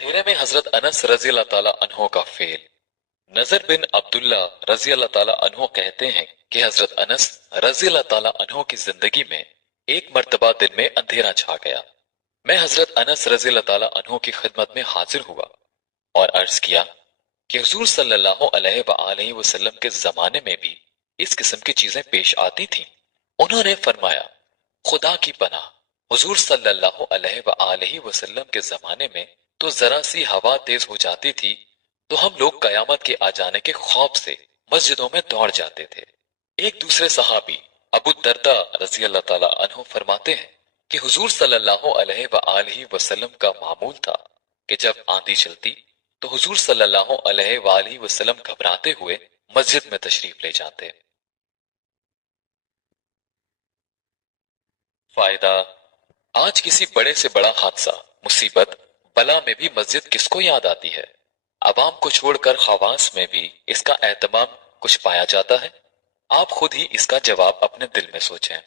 अंधेरे में हजरत अनस रजी अल्लाह ताला अन्हो का फेल। नजर बिन अब्दुल्ला रजी अल्लाह ताला अन्हो कहते हैं कि हजरत अनस रजी अल्लाह ताला अन्हो की जिंदगी में एक मर्तबा दिन में अंधेरा छा गया। मैं हजरत अनस रजी अल्लाह ताला अन्हो की खिदमत में हाजिर हुआ और अर्ज किया कि हुजूर सल्लल्लाहु अलैहि वसल्लम के जमाने में भी इस किस्म की चीजें पेश आती थीं। उन्होंने फरमाया, खुदा की पनाह, हुजूर सल्लल्लाहु अलैहि वसल्लम के जमाने में तो जरा सी हवा तेज हो जाती थी तो हम लोग कयामत के आ जाने के खौफ से मस्जिदों में दौड़ जाते थे। एक दूसरे सहाबी अबू दर्दा रजी अल्लाह ताला अन्हु फरमाते हैं कि हुजूर सल्लल्लाहु अलैहि वसल्लम का मामूल था कि जब आंधी चलती तो हुजूर सल्लल्लाहु अलैहि वसल्लम घबराते हुए मस्जिद में तशरीफ ले जाते। फायदा। आज किसी बड़े से बड़ा हादसा, मुसीबत, बला में भी मस्जिद किसको याद आती है? अवाम को छोड़कर खवास में भी इसका एहतमाम कुछ पाया जाता है? आप खुद ही इसका जवाब अपने दिल में सोचें।